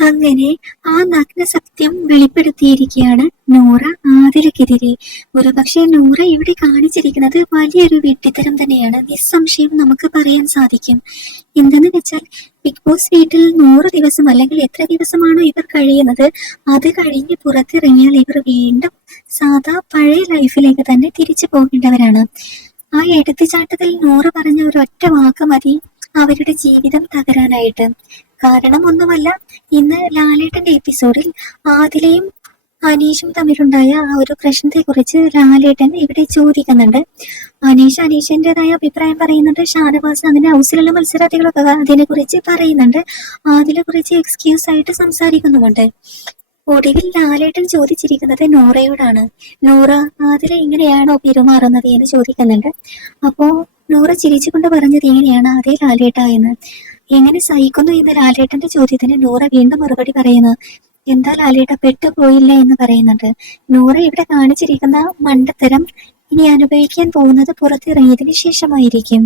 അങ്ങനെ ആ നഗ്ന സത്യം വെളിപ്പെടുത്തിയിരിക്കുകയാണ് നൂറ ആതിരക്കെതിരെ ഒരുപക്ഷെ നൂറ ഇവിടെ കാണിച്ചിരിക്കുന്നത് വലിയൊരു വെട്ടിത്തരം തന്നെയാണ്. നിസ്സംശയം നമുക്ക് പറയാൻ സാധിക്കും. എന്തെന്ന് വെച്ചാൽ ബിഗ് ബോസ് വീട്ടിൽ നൂറ് ദിവസം അല്ലെങ്കിൽ എത്ര ദിവസമാണോ ഇവർ കഴിയുന്നത് അത് കഴിഞ്ഞ് പുറത്തിറങ്ങിയാൽ ഇവർ വീണ്ടും സാധാ പഴയ ലൈഫിലേക്ക് തന്നെ തിരിച്ചു പോകേണ്ടവരാണ്. ആ എടുത്തുചാട്ടത്തിൽ നൂറ് പറഞ്ഞ ഒരൊറ്റ വാക്ക് മതി അവരുടെ ജീവിതം തകരാനായിട്ട്. കാരണം ഒന്നുമല്ല ഇന്ന് ലാലേട്ടന്റെ എപ്പിസോഡിൽ ആദിലയും അനീഷും തമ്മിലുണ്ടായ ആ ഒരു പ്രശ്നത്തെ കുറിച്ച് ലാലേട്ടൻ ഇവിടെ ചോദിക്കുന്നുണ്ട്. അനീഷ് അനീഷിന്റേതായ അഭിപ്രായം പറയുന്നുണ്ട്. ഷാനവാസ് അങ്ങനെ ഹൗസിലുള്ള മത്സരാർത്ഥികളൊക്കെ അതിനെ കുറിച്ച് പറയുന്നുണ്ട്. അതിനെ കുറിച്ച് എക്സ്ക്യൂസ് ആയിട്ട് സംസാരിക്കുന്നുമുണ്ട്. ഒടുവിൽ ലാലേട്ടൻ ചോദിച്ചിരിക്കുന്നത് നോറയോടാണ്. നോറ അതിൽ എങ്ങനെയാണോ പെരുമാറുന്നത്? എന്ന് ചോദിക്കുന്നുണ്ട്. അപ്പോ നോറ ചിരിച്ചുകൊണ്ട് പറഞ്ഞത് എങ്ങനെയാണ് അതേ ലാലേട്ട എന്ന്. എങ്ങനെ സഹിക്കുന്നു എന്ന് ലാലേട്ടന്റെ ചോദ്യത്തിന് നൂറ വീണ്ടും മറുപടി പറയുന്നു. എന്താ ലാലേട്ട പെട്ടുപോയില്ല എന്ന് പറയുന്നുണ്ട്. നൂറ ഇവിടെ കാണിച്ചിരിക്കുന്ന മണ്ടത്തരം ഇനി അനുഭവിക്കാൻ പോകുന്നത് പുറത്തിറങ്ങിയതിന് ശേഷമായിരിക്കും.